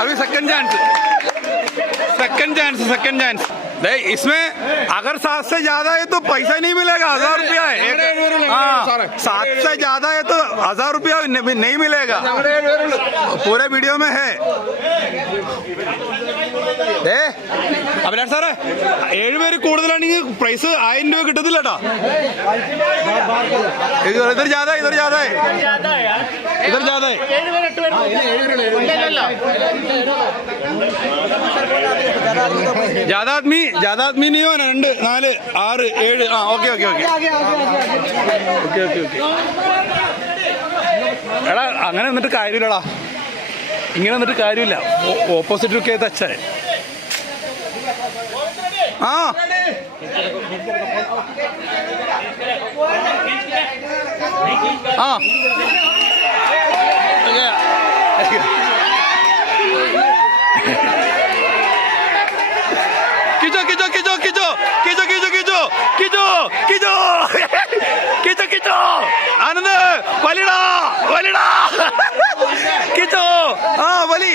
अभी second chance इसमें अगर 7 से ज्यादा है तो पैसा नहीं मिलेगा, 1000 रुपया है। हाँ, 7 से ज्यादा है तो 1000 रुपया नहीं मिलेगा, पूरे वीडियो में है। അഭിലാഷ് സാറേ, 7 പേര് കൂടുതലാണെങ്കിൽ പ്രൈസ് 1000 രൂപ കിട്ടത്തില്ല കേട്ടോ. ഇതർ ജാതാ ज्यादा आदमी नहीं हो ना. 2 4 6 7. ഓക്കെ എടാ അങ്ങനെ എന്നിട്ട് കാര്യമില്ലടാ, ഇങ്ങനെ എന്നിട്ട് കാര്യമില്ല. ഓപ്പോസിറ്റ് ഒക്കെ തച്ചായി. ആ ആ കിച്ചോ ആനന്ദ് വലിടാ കിച്ചോ. വലി